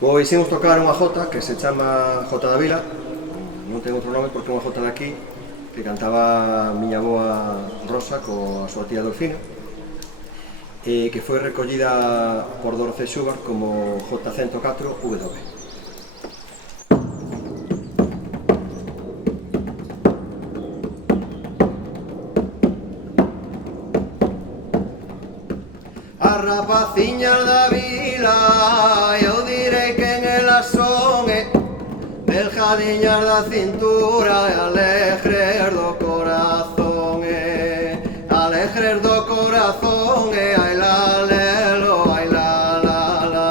Hoy hicimos tocar unha jota que se chama Jota da Vila, non ten outro nome porque é unha jota daqui que cantaba a miña boa Rosa coa súa tía Dolfina, e que foi recollida por Dorothy Schubart como J104W. As rapaciñas da vila, eu direi que en elas son delgadiñas da cintura e alegres do corazón, alegres do corazón, ai la lelo, ai la la la.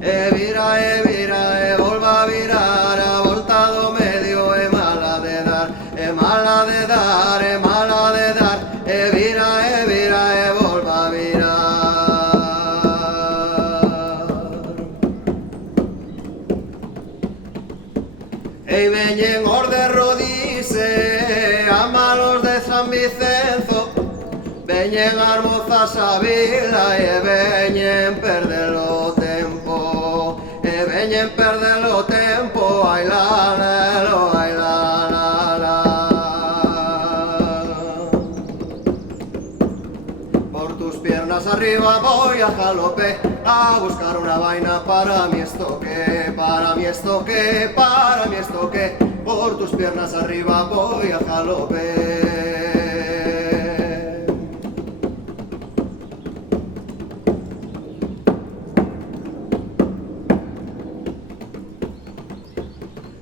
E vira, e volva a virar, a volta do medio é mala de dar, é mala de dar, é mala de dar. E vira, e volva a virar. E veñen os de Rodice, a malos de San Vicenzo, veñen as mozas a vila e veñen perder o tempo, e veñen perder o tempo, ai la lelo, ai la la la. Por tus piernas arriba voy a galope a buscar una vaina para mi estoque, para mi estoque, para mi estoque. Por tus piernas arriba voy a galope.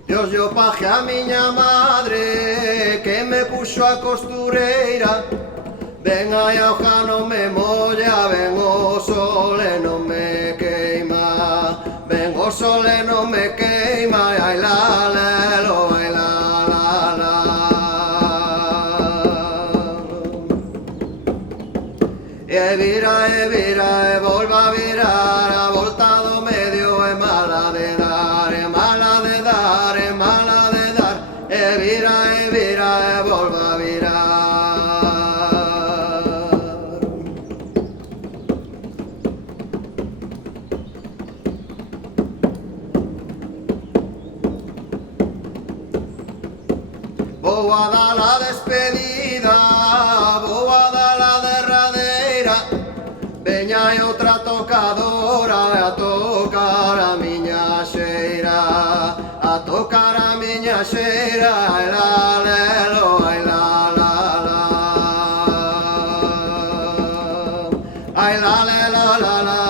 Dios yo paje a miña madre que me puxo a costureira. Ven aí a hoja non me molla, ven o sol e non me queima, ven o sol e non me queima, ai la lelo, ai la la la. E vira, e volva a virar, a volta do medio é mala de dar, é mala de dar, é mala de dar. E vira, e volva a virar. Vou a dar a despedida, vou a dar a derradeira. Veña aí outra tocadora a tocar a miña xeira, a tocar a miña xeira, ai la lelo, ai la la la, ai la lelo la la.